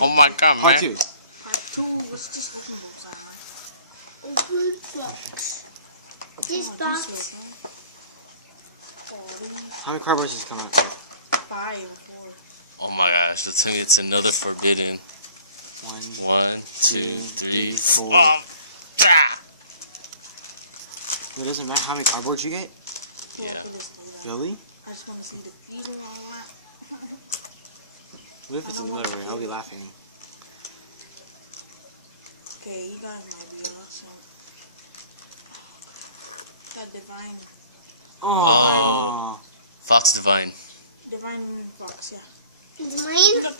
Oh my god, man. Part 2. This box. How many cardboards just come out? 5 and 4. Oh my gosh, let's say it's another forbidden. 1, 2, 3, 4. Ah! It doesn't matter how many cardboards you get? Yeah. Really? I just want to see the feeder on that. What if it's in the middle? I'll be laughing. Okay, you guys might be awesome. That divine Oh. Fox Divine. box, yeah. Divine? No.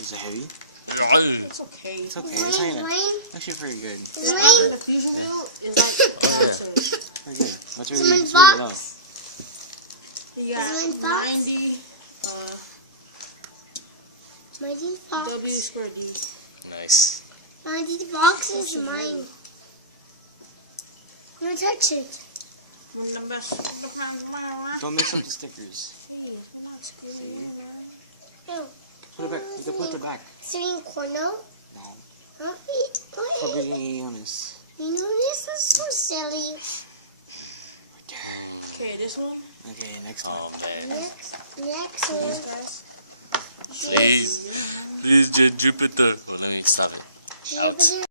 Is it heavy? It's okay. It's okay. It's not even, actually pretty good. The fusion wheel is like Pretty good. That's really, Divine it's really low. box. Yeah, Divine box. 90 90 box. Nice. W squared D. Nice. 90 box is mine. I'm gonna touch it. Don't mix up the stickers. See? No. Put it back. You can put it back. Sitting corner? No. Huh? For being honest. You know, this is so silly. Return. Okay, this one. Okay, next one. Oh man. Next one. Please, just Jupiter. Well, let me stop it. Jupiter.